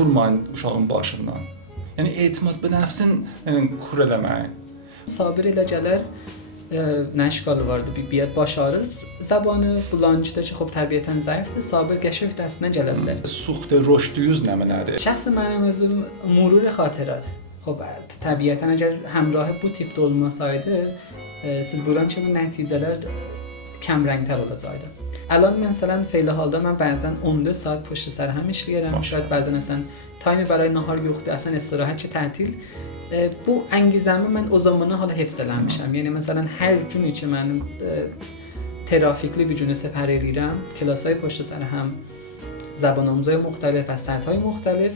vurmayın uşağın başından. Yəni etimad bu nəfsin kur eləmək. Sabir elə gələr, nə işgalı vardı, bir biyyət baş ağrır. Zabanı bulancıda ki, xop təbiətən zəifdir, sabir qəşə öhdəsindən gələ bilər. Suxt rüşdüyüz nədir? Şəxsən mənim özüm murur xatirət. Xop təbiətən əgər həmrahı bu tipdə olmasaydı, siz buran kimi nəticələr kəmrəngtər olacaqdı. Əlan məsələn feyli halda mən bəzən 14 saat puşt sər həm işləyirəm, şاید bəzən əsən taymi برای nahar yoxdur, əsən istirahət ki tətil. Bu əngizəmi mən o zamana hala hifz eləmişəm. Yəni məsələn hər gün ki mən trafikli bir günü səfər edirəm, klasay puşt sər həm زبان آموزهای مختلف و سطح‌های مختلف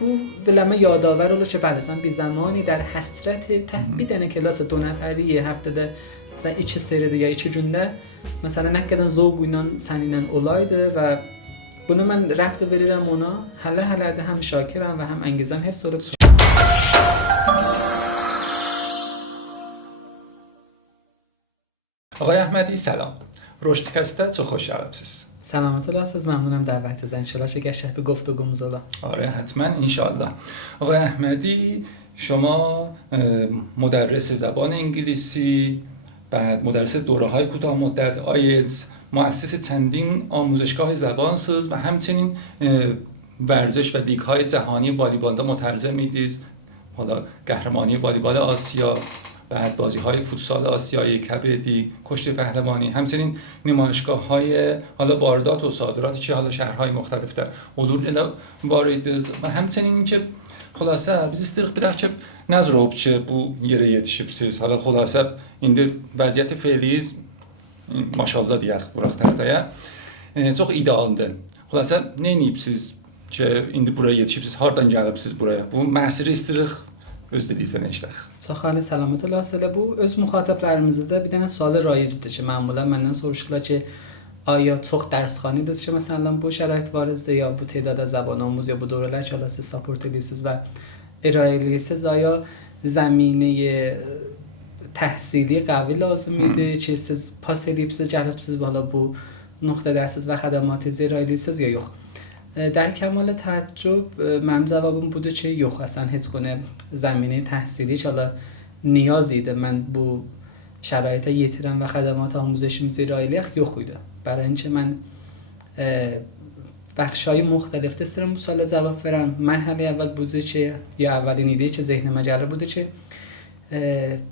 bu biləmə yadآور olur ki, bəli sən bir zamani در حسرت تحبیدن کلاس 2 nəfəri həftədə مثلا 2 seridə ya 2 gündə məsələn nə qədər zövq ilə səninlə olaydı və bunu mən rəbt verirəm ona. Hələ də həm şakirəm və həm əngizəm hifz olub. آقای احمدی سلام. رشدکست‌da çox xoş gəlibsiz. سلامت olasınız. Məmnunam dəvətinizdən. İnşallah ki qəşəng bir گفتگومuz ola. آره حتما انشالله. آقای احمدی شما مدرس زبان انگلیسی، بعد مدرس دوره‌های کوتاه مدت آیلتس، مؤسس چندین آموزشگاه زبانساز و همچنین ورزش و لیگ‌های جهانی والیبال مترجم میدید. حالا قهرمانی والیبال آسیا، بعد بازی‌های فوتسال آسیایی، کبدی، کشتی پهلوانی، همچنین نمایشگاه‌های حالا واردات و صادراتی که حالا شهرهای مختلف در olur elə var idi və həmçinin ki xülasə biz istəyirik bilək ki nəzər olub ki bu yerə yetişibsiz. Hala xülasə indi vəziyyəti feiliyiz maşallah deyək buraq taxtaya çox idealdır. Xülasə nə edibsiz ki indi buraya yetişibsiz, hardan gəlibsiz buraya? Bu məsələ istəyirik öz diliyizdən eşidək. Çox xalə salamat olasınız. Bu öz müxatiblərimizdə bir dənə sual rayicdir ki, məmulən məndən soruşurlar ki, آیا çox dərsxanədir ki, məsələn bu şərait var idi ya bu تعداد زبان آموز ya bu dövrlər ki, siz support edirsiniz və ارائه edirsiniz, آیا زمینه تحصیلی قوی لازم idi ki, siz pas edibsiz, gəlibsiz بالا bu nöqtədəsiz və xədəmatı ارائه edirsiniz ya yox. در کمال تعجب من جوابم بوده که yox, اصلا هیچ گونه زمینه تحصیلی حالا نیازی ده من bu şəraitə yetirəm və xədəmat آموزشimizi ارائه eləyək yox idi. برای اینکه من بخش‌های مختلف istəyirəm bu suala cavab verəm. Mərhələ əvvəl budur ki, ya əvvəlin idi ki, zehnimə gəlir budur ki,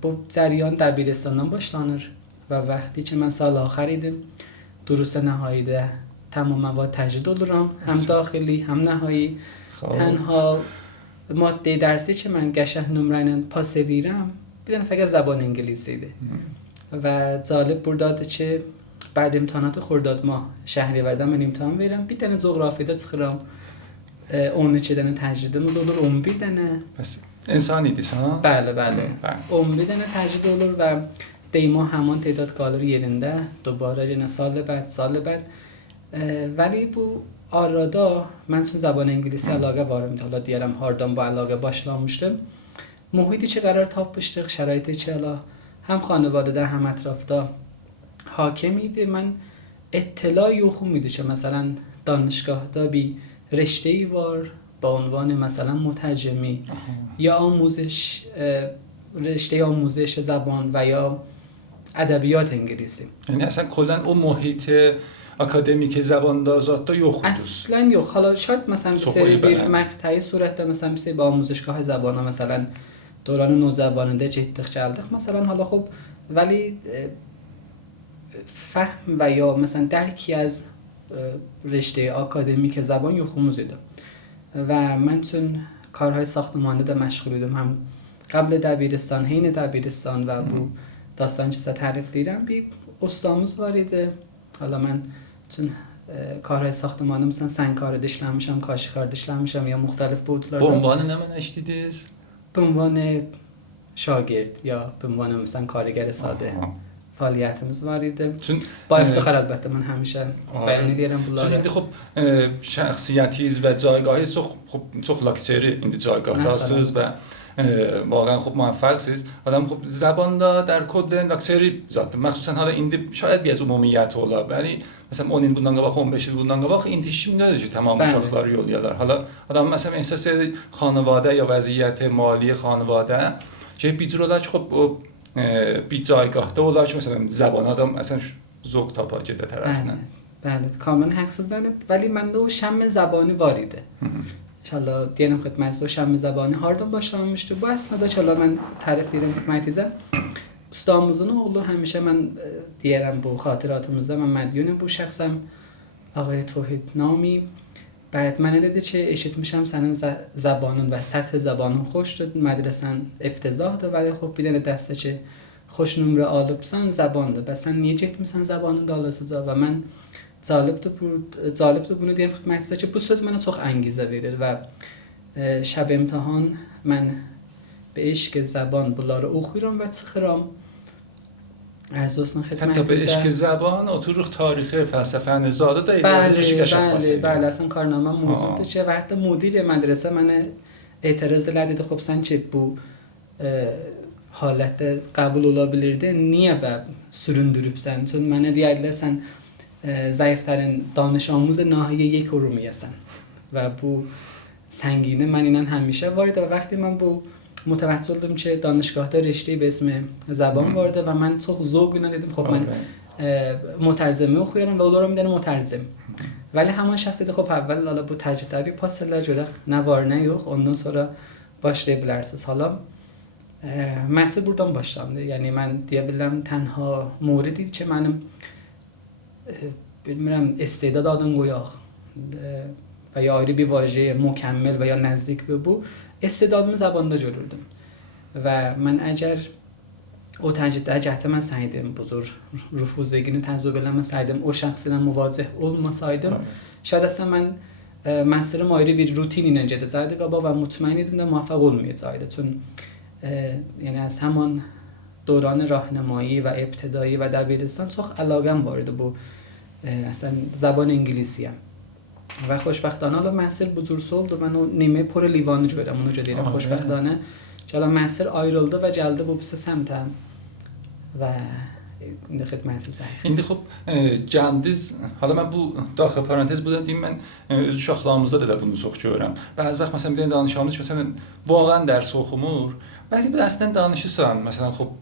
bu cəryan dəbirstandan başlanır və vaxtı ki mən sal axır idim, دروس نهاییdə tamam مواد تجدید oluram, həm daxili, həm nəhai. تنها ماده درسی که من qəşəng nömrə ilə pas edirəm, bir dənə fəqət زبان انگلیسی idi. Və cəlib burdadır ki, بعد امتحانات خرداد ماه شهریورdə mən imtahan verirəm. Bir dənə coğrafiyada çıxıram. 12 dənə təcridimiz olur, 11 dənə. Bəs insan idisən? Bəli. 11 dənə təcrid olur və دیما همان تعداد قالر yerində. دوباره yenə سال بعد. ولی bu arada mən üçün زبان انگلیسی əlaqə var idi. Hələ deyirəm hardan bu əlaqə başlamışdı. Mühiti ki qərar tapmışdıq, şəraiti ki hələ həm xanavadədə, həm ətrafda hakim idi. Mən اطلاع yoxum idi ki مثلا دانشگاهda bir رشته‌ای var با عنوان مثلا مترجمی یا آموزش رشته آموزش زبان و یا ادبیات انگلیسی. یعنی اصلا کلا اون محیط اکادمیک زباندازاتda yox idi. اصلا yox. حالا شاید مثلا bir مقطعی صورتdə مثلا bir با آموزشگاه زبان مثلا دوران نوجوانیده جدی gəldik مثلا حالا خب ولی فهم و یا مثلا درکی از رشته آکادمیک زبان yoxumuz idi. و من چون کارهای ساختمانی ده مشغول idim هم قبل دبیرستان، حین دبیرستان و bu داستان که تعریف دیدم bir ustamız var idi. حالا من چون کارهای ساختمانی مثلا سنگکار işləmişəm, kaşikar işləmişəm ya müxtəlif boyutlarda. Bu ünvanı nə mənə işlədiniz? به عنوان شاگرد یا به عنوان مثلا کارگر ساده فعالیتimiz var idi. با افتخار البته من همیشه بیان edirəm bunları. چون indi xop şəxsiyyətiniz və cayqahınız çox lakseri indi cayqahdasınız və واقعا خب موفقsiniz. آدم خب زبانda در کد لاکچری ذات مخصوصا حالا indi شاید بیاز عمومیت ola. ولی mesela onun bundan qabaq 15 il bundan qabaq indi şimdi necə tamam uşaqlar yollayırlar. Hala adam məsələn ehsas edir xanavadə ya vəziyyət mali xanavadə ki bir cür olar ki xop o bir جایگاهda olar ki مثلا زبان adam مثلا ذوق تاپا gedə tərəfinə. بله کاملا حقsizdən ولی məndə o şəmm زبانی var idi. İnşallah diyelim xidmətçi o şəmm زبانی hardan başlanmışdı? Bu əsnada inşallah mən tərif edirəm xidmətinizə. Ustamızın oğlu həmişə mən deyirəm bu xatirətimizdə mən mədyunum bu şəxsəm آقای توحید نامی بعد mənə dedi ki eşitmişəm sənin زبانın və سطح زبانın xoşdur, mədrəsən iftizahdır ولی خب bir dənə dəstə ki xoş nömrə alıbsan زبانdır. Bəs sən niyə getmisən زبانın dalısıca və mən cəlibdir bunu deyim xidmətinizə ki bu söz mənə çox əngizə verir və şəb imtahan mən به عشق زبان bunları oxuyuram və çıxıram. Arzu olsun xidmətinizə. Hətta به عشق زبان oturuq tarixi, fəlsəfə, nizada da bəli, əslən karnaməm mövcuddur ki və hətta müdir mədrəsə mənə etiraz elədi dedi, xop sən ki bu halətdə qəbul ola bilirdi, niyə bə süründürübsən? Çünki mənə deyədilər sən zayıfların danış آموز ناحیه 1 ارومیه‌sən və bu سنگینه من اینن همیشه وارد و وقتی من bu متوجه oldum ki دانشگاهda رشته به اسم زبان وارده و من çox zövq ilə dedim خب من مترجمه oxuyuram və onlara میدن مترجم ولی همان şəxs dedi خب اول حالا bu təcriddə paslar görək nə var nə yox ondan sonra başlaya bilərsiniz. Hala məsələ buradan başlandı. Yəni mən deyə bilərəm tənha mورد idi ki mənim bilmirəm istedad adın qoyaq و یا ayrı bir واژه مکمل و یا نزدیک به bu استعدادımı زبانda görürdüm. Və mən əgər o təcriddə cəhdə mən saydım bu cür rüfuzegini təcrübə eləməsəydim, o şəxs ilə müvacih olmasaydım, şayad əslən mən məsələm ayrı bir rutin ilə gedəcəkdi qaba və mutmain idim də muvaffaq olmayacaqdı. Çün yəni az həman دوران راهنمایی و ابتدایی و دبیرستان çox علاقم var idi bu əslən زبان انگلیسیه. و خوشبختانه الان محصول بزرگ oldu. Ben o نیمه پر لیوانی görürəm. Onu görə deyirəm xoşbəxtانه. Ki محصول ayrıldı və gəldi bu pis səmtə. Və indi xidmətinizdə. İndi xop cəndiz, hala mən bu daxil parantez burada deyim mən öz uşaqlarımızda da bunu çox görürəm. Bəzi vaxt məsələn bir danışanımız məsələn vaqəən dərs oxumur. Bəzi bir dərsdən danışırsan, məsələn xop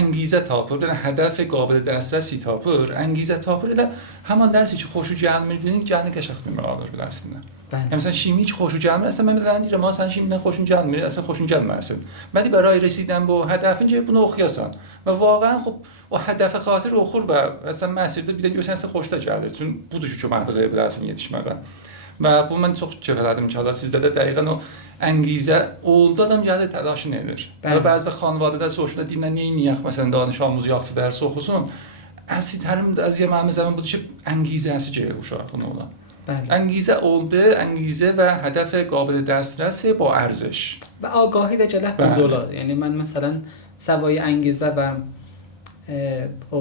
انگیزه tapır, yəni hədəf qabil dəstəsi tapır, انگیزه tapır elə həmin dərsi ki xoşu gəlmirdiyini gəlini qəşəng nömrə alır belə əslində. Yəni məsələn şimi heç xoşu gəlmir, əslən mən bilən deyirəm, amma sən şimdidən xoşun gəlmir, əslən xoşun gəlməsin. Bəli, برای رسیدن bu hədəfince bunu oxuyasan və vaqəən xop o hədəfə xatir oxur və əslən məsirdə bir də görsən xoş da gəlir. Çünki budur ki məntiqə bilərsən yetişməyə. Və bu mən çox keyf elədim ki, hala sizdə də dəqiqən o انگیزه oldu adam gəlir təlaşını edir. Və bəzi və xanvadədə soruşurlar deyirlər niyə niyəx məsələn danış amuz yaxşı dərs oxusun. Əsl tərim az yeməmiz zaman budur ki انگیزəsi gəlir uşağın ola. انگیزه oldu, انگیزه və hədəf qabil dəstəsi با ارزش. Və آگاهی də gəlir burada. Yəni mən məsələn سوای انگیزه و o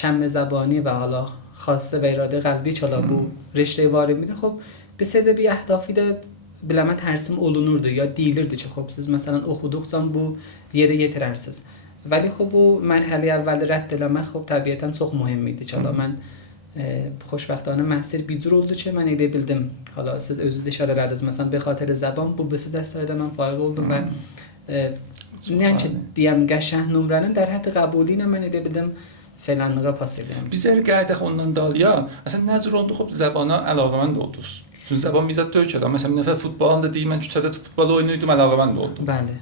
şəmm زبانی və hala خواسته və iradə qəlbi çala bu riştəyə varid idi. Xop bir sədə bir əhdafı da biləmə tərsim olunurdu ya deyilirdi ki, xop siz məsələn oxuduqca bu yerə yetirərsiniz. Vəli xop bu mərhələ əvvəl rədd eləmək xop təbiətən çox mühüm idi ki, mən xoşbəxtانه محصول bir cür oldu ki, mən elə bildim. Hala siz özünüz işarə elədiniz. Məsələn, به خاطر زبان bu bəs dərslərdə mən fayıq oldum və nəinki deyəm qəşəng nömrənin در حد qəbuli ilə mən elə bildim filanlığa pas edirəm. Bizlər qayıdaq ondan dalya. Əslən necə oldu xop zəbana əlaqəmənd oldunuz. Çünki zəban bizə Türkiyədə məsələn nəfər futbolda deyim mən küçədə futbol oynayırdım əlaqəmənd oldum. Bəli.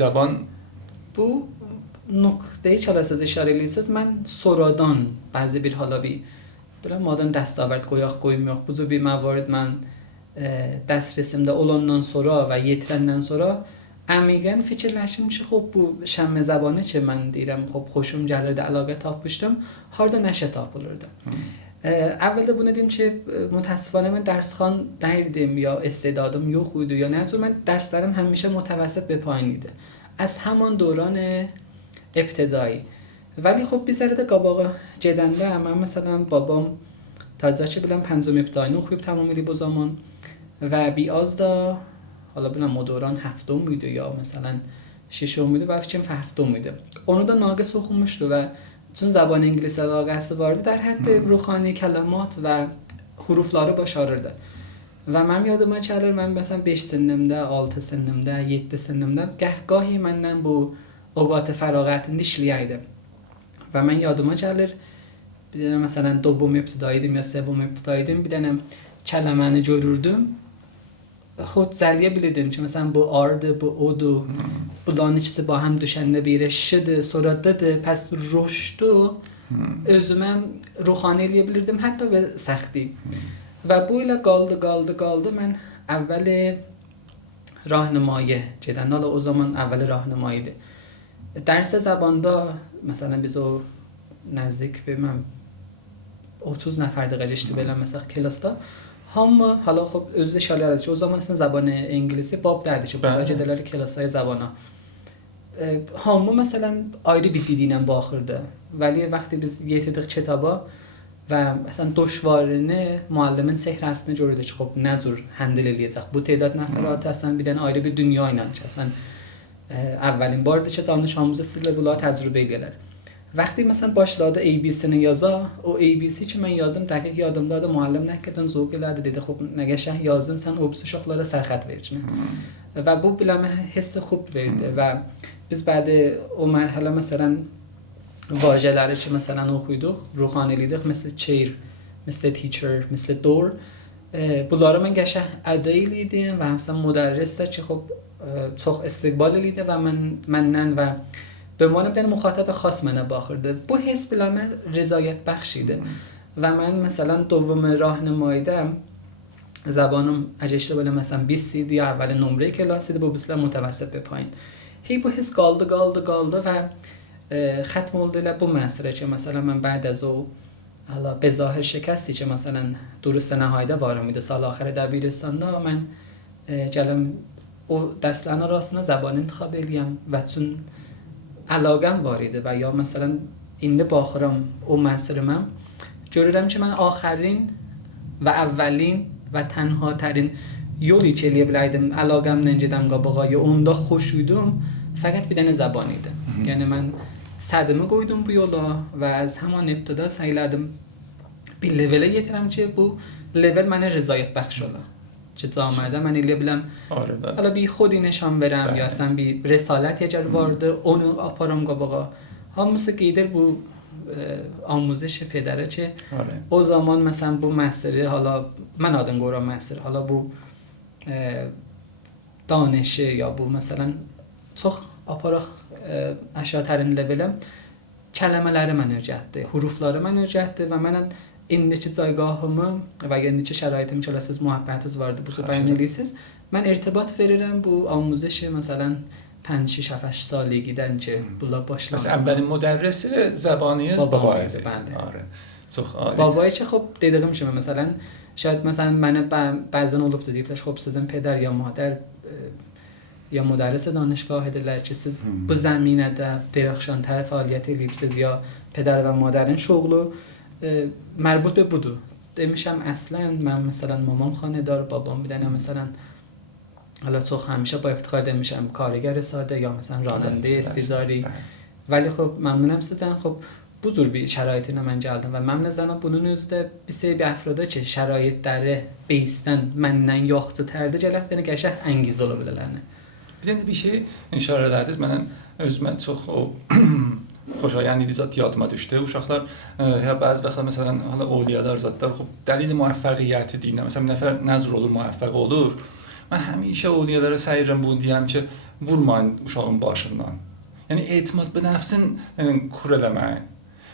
Zəban bu nöqtəyə çalasız işarə edirsiniz. Mən sonradan bəzi bir hala bir belə madən dəstəvərd qoyaq qoymayaq. Bu cür bir məvard mən dəstresimdə olandan sonra və yetirəndən sonra əmiqən fikirləşdim ki, xop bu şəmm زبانı ki mən deyirəm, xop xoşum gəlirdi, əlaqə tapmışdım. Harda nəşə tapılırdı. Əvvəldə bunu deyim ki, mütəəssifانه mən dərsxan dəyirdim ya istedadım yox idi ya nə üçün mən dərslərim həmişə mütəvəssit به پایین idi. از همان دوران ابتدایی. ولی خب بیزاره ده قباقه جدنده من مثلا بابام تازه چه بلم پنجم ابتدایی خوب تمامی با زمان و بیاز دا حالا بلم مدوران هفتم میده یا مثلا ششم میده و چیم هفتم میده. اونو دا ناقص خومشتو و چون زبان انگلیسی علاقəsi vardı, در حد روحانی kəlməat və hurufları başarırdı. Və mənim yadıma gəlir, mən məsələn 5 sinimdə, 6 sinimdə, 7 sinimdə gahgahi məndən bu اوقات fərağətində işləyəydi. Və mən yadıma gəlir, bir dənə məsələn دوم ابتدایی idim ya سوم ابتدایی idim, bir dənə kəlməni görürdüm. خود zəliyə bilirdim ki, məsələn bu ardı, bu odu, bunların ikisi با هم düşəndə bir şıdı, sonra dıdı, pəs ruşdu. Özümə ruhani eləyə bilirdim, hətta və səxti. Və bu ilə qaldı. Mən əvvəli راهنمایی gedəndə, حالا o zaman əvvəli راهنمایی idi. درس زباندا مثلا بیزو نزدیک به من 30 نفر دقیقه اشتباه بلم مثلا کلاستا هم حالا خب özde şalayarız. O zaman aslında زبان انگلیسی باب دردشه. Burada gedeler klasay zabana. Hamı مثلا ayrı bir diliyle baxırdı. ولی وقتی biz yetdik kitaba و مثلا دشوارını معلمın sehrəsini görürdük ki, خب nə cür həndil eləyəcək. Bu تعداد nəfərat əsən bir dənə ayrı bir dünya ilə əsən اولین بارdır ki, danış آموزش sizinlə bunları təcrübə edirlər. وقتی مثلا başladı ABC-ni yaza, o ABC ki mən yazdım dəqiq yadımdadır. Müəllim nə qədər zövq elədi, dedi خب nə qəşəng yazdın, sən o uşaqlara sərxət verirsən. Və bu biləmə hissi خوب verdi və biz bədi o mərhələ məsələn واژələri ki məsələn oxuyduq, ruhanilidik, مثل chair, مثل teacher, مثل door. Bunları mən qəşəng əda edirdim və həmçinin müdərris də ki, خب çox استقبال لیده و منن و به عنوان بدن مخاطب خاص منو باخورده. Bu his biləmə rəzayət bəxşidir. Və mən məsələn دوم راهنماییدم زبانم اگه اشتباه مثلا 20 idi ya اول نمره کلاس idi, bu مثلا متوسط به پایین. هی bu his qaldı və ختم oldu ilə bu məsələ ki, məsələn mən بعد از o حالا به ظاهر شکستی که مثلا دروس نهاییdə varım idi سال آخر دبیرستاندا mən gələm o dərslərin arasında زبان انتخاب eləyəm və çün əlaqəm var idi və ya məsələn indi baxıram o məsələmə görürəm ki, mən آخرین və əvvəlin və tənha tərin yolu ki eləyə bilərdim əlaqəmlə gedəm qabağa ya onda xoş idum fəqət bir dənə زبان idi. Yəni mən sədimi qoydum bu yola və az həman ibtida səy elədim bir levelə yetirəm ki, bu level mənə rəzayət bəxş ola. که جامعه من ایلی بلم حالا بی خودی نشان برم یا اصلا بی رسالت یه جل وارده اونو آپارم گا هم مثل گیدر بو آموزش پدره چه او زمان مثلا بو مسئله حالا من آدم گورا مسئله حالا بو دانشه یا بو مثلا چخ آپارا اشیاترین لولم کلمه لره من ارجهده حروفلاره من ارجهده و منم indiki caygahımı və ya indiki şəraitimi ki, siz mühəbbətiniz vardı, bu bəyan edirsiniz. Mən irtibat verirəm bu آموزش مثلا 5-6 سالگیdən ki, bunlar başlanır. Məsələn, əvvəlin müdərrisi زبانیز babایdı. Bəli. Çox ali. Babaya ki, خب dediyim kimi məsələn, şayad məsələn mənə bəzən olubdu deyiblər, خب sizin pədər ya مادر یا مدرس دانشگاه edirlər ki, siz bu zəminədə درخشانتر fəaliyyət edirsiniz ya pədər və madarin şoğlu مربوط به بودو demişəm əslən mən məsələn mamam xanədar babam bir dənə məsələn حالا çox همیشه با افتخار demişəm کارگر ساده یا مثلا راننده استیزاری ولی خب məmnunam sizdən خب bu cür bir şəraitinə mən gəldim və məmnun zənəm bunun özü də bir sey bir əfrada ki şəraitləri beysdən məndən yoxcu tərdə gələkdən qəşəng əngiz ola bilərlər. Bir dənə bir şey işarə elədiniz mənən özümə çox o خوشایندی زاد yadıma düşdü. Uşaqlar ya bəzi vaxtlar məsələn hala oğliyadar zadlar xub dəlil müvəffəqiyyəti deyinə. Məsələn nəfər nəzr olur, müvəffəq olur. Mən həmişə oğliyalara səyirəm bunu deyəm ki, vurmayın uşağın başından. Yəni etimad به nəfsin kur eləmək.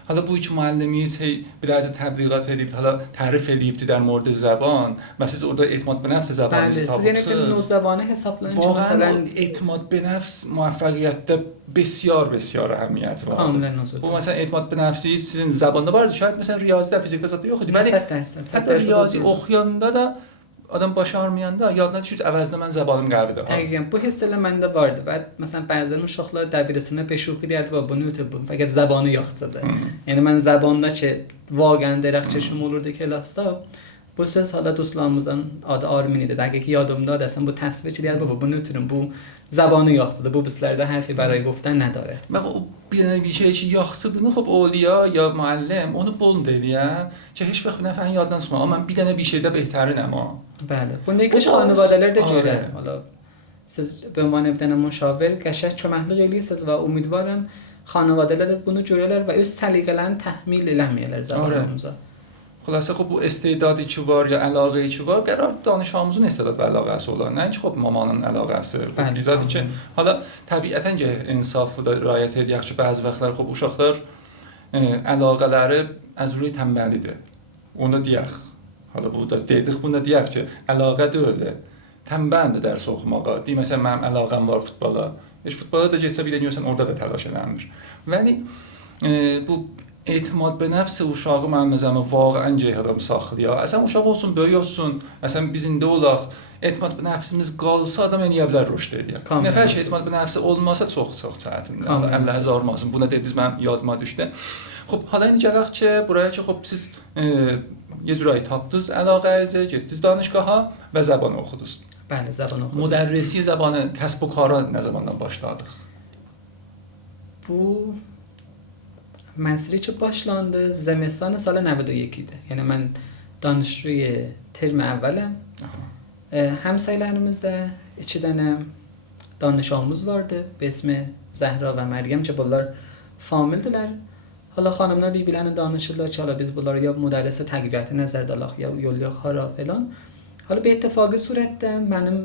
حالا bu iki müəllimiz hey biraz təbliğat edib, hala tərif edibdi در مورد زبان و siz orada etimad به نفس زبانınızı tapırsınız. Siz yəni notzavanı hesablayın ki, مثلا etimad به نفس موفقیتdə بسیار اهمیت var. Kamilən Bu مثلا etimad به نفسی sizin zabanda vardı. Şayad mesela riyazidə, fizikdə zətdə yox idi. 100%. Hətta riyazi oxuyanda da adam baş ağrımayanda yadına düşür əvəzində mən zabanım qəvidir. Dəqiqən bu hiss elə məndə vardı. Və məsələn bəzən uşaqlar dəbirəsində peşuxi deyirdi və bunu ötüb. Fəqət zabanı yoxdur. Yəni mən zabanda ki, vaqəən dərəq çeşim olurdu klasda. bu söz hala dostlarımızın adı Armeni'dir. Dəqiq ki yadımdadır. Əslən bu təsvir edir. Baba bunu ötürün. Bu zabanı yaxşıdır. Bu bizlərdə hərfi برای گفتن نداره. و خب bir şey چی yaxşıdığını خب اولیا یا معلم onu bol deyir ki heç vaxt nəfərin yaddan çıxmır. Amma mən bir dənə bir şeydə behtarinəm ha. Bəli. Bunda yekəş xanvadələr də görür. Hala siz به عنوان bir dənə müşavir qəşəng köməklik eləyirsiniz və ümidvaram xanvadələr bunu görürlər və öz səliqələrini təhmil eləməyirlər zamanımıza. خلاصه خب bu استعدادی ki var ya əlaqəyi ki var, qərar danış amuzun istedad və əlaqəsi olar. Nəinki xop mamanın əlaqəsi. Bizadı ki, hala təbiətən ki insafı da riayət edək ki, bəzi vaxtlar xop uşaqlar əlaqələri az ruy tənbəllidir. Onu deyək. Hala bu da dedik, bunu da deyək ki, əlaqə deyil. Tənbəldir dərs oxumağa. Deyək məsələn mənim əlaqəm var futbola. Heç futbola da getsə bir də görsən orada da təlaş eləmir. Vəli bu اعتماد به نفس uşağı mənim nəzərimə واقعا cəhərəm saxlayır. Əsən uşaq olsun, böyük olsun, əsən bizində olaq, etimad به nəfsimiz qalsa adam eləyə bilər rüşd edir. Nəfər ki etimad به nəfsi olmasa çox çətindir. Allah həzar olmasın. Buna dediniz mənim yadıma düşdü. Xop, hala indi gələk ki, buraya ki xop siz یه جورایی tapdınız əlaqənizi, getdiniz danışgaha və zəban oxudunuz. Bəli, zəban oxudum. Müdərrisi zəbanı kəsb və kara nə zamandan başladıq? Bu مسیری که başlandı زمستان سال 91 idi. Yəni mən danışruy term əvvələm. Həmsəylərimizdə 2 dənə danışağımız vardı. Be ismi Zəhra və Məryəm ki bunlar famildirlər. Hala xanımlar bir-birlərini danışırlar ki, hala biz bunları ya müdərrisə təqviyyəti nəzərdə alaq, ya yolluyaq hara falan. Hala bir ittifaqi surətdə mənim